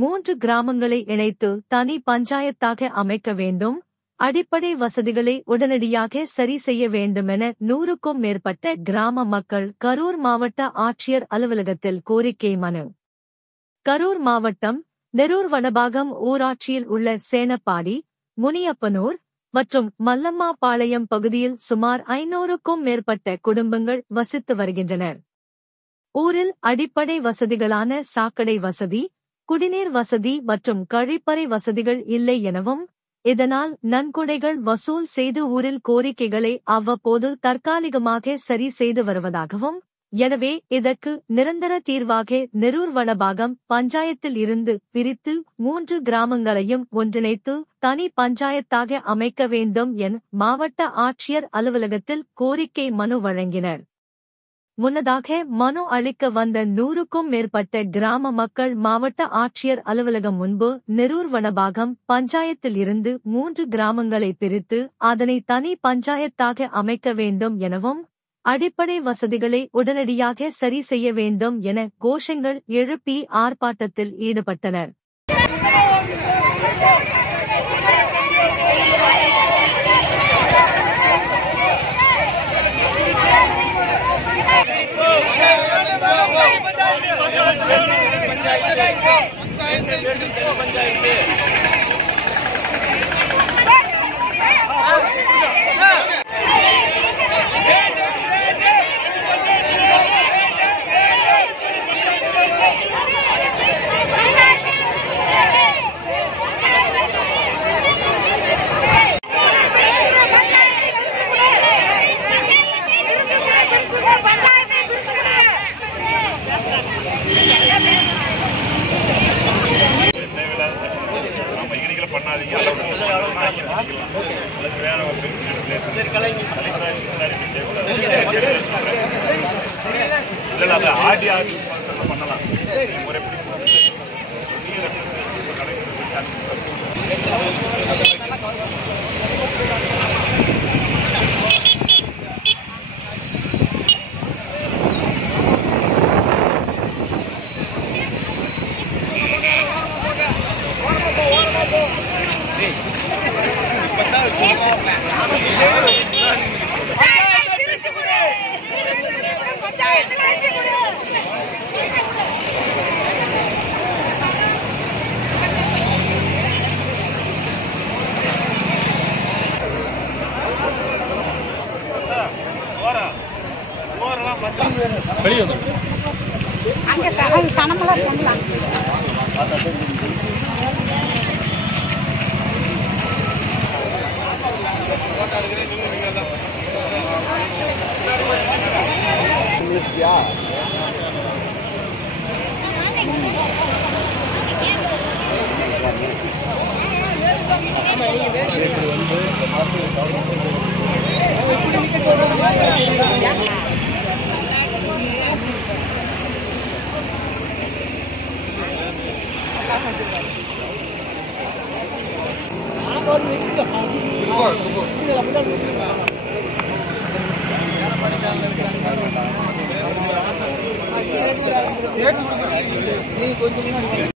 3 கிராமங்களை இணைத்து தனி பஞ்சாயத்தாக அமைக்க வேண்டும். அடிப்படை வசதிகளை உடனடியாக சரி செய்ய வேண்டுமென 100க்கும் மேற்பட்ட கிராம மக்கள் கரூர் மாவட்ட ஆட்சியர் அலுவலகத்தில் கோரிக்கை மனு. கரூர் மாவட்டம் நெரூர் வனபாகம் ஊராட்சியில் உள்ள சேனப்பாடி, முனியப்பனூர் மற்றும் மல்லம்மாபாளையம் பகுதியில் சுமார் 500க்கும் மேற்பட்ட குடும்பங்கள் வசித்து வருகின்றனர். ஊரில் அடிப்படை வசதிகளான சாக்கடை வசதி, குடிநீர் வசதி மற்றும் கழிப்பறை வசதிகள் இல்லை எனவும், இதனால் நன்கொடைகள் வசூல் செய்து ஊரில் கோரிக்கைகளை அவ்வப்போது தற்காலிகமாக சரி செய்து வருவதாகவும், எனவே இதற்கு நிரந்தர தீர்வாக நெரூர் வனபாகம் பஞ்சாயத்தில் இருந்து பிரித்து 3 கிராமங்களையும் ஒன்றிணைத்து தனி பஞ்சாயத்தாக அமைக்க வேண்டும் என மாவட்ட ஆட்சியர் அலுவலகத்தில் கோரிக்கை மனு வழங்கினர். முன்னதாக மனு அளிக்க வந்த 100க்கும் மேற்பட்ட கிராம மக்கள் மாவட்ட ஆட்சியர் அலுவலகம் முன்பு நெரூர் வனபாகம் பஞ்சாயத்தில் இருந்து 3 கிராமங்களை பிரித்து அதனை தனி பஞ்சாயத்தாக அமைக்க வேண்டும் எனவும், அடிப்படை வசதிகளை உடனடியாக சரி செய்ய வேண்டும் என கோஷங்கள் எழுப்பி ஆர்ப்பாட்டத்தில் ஈடுபட்டனர்.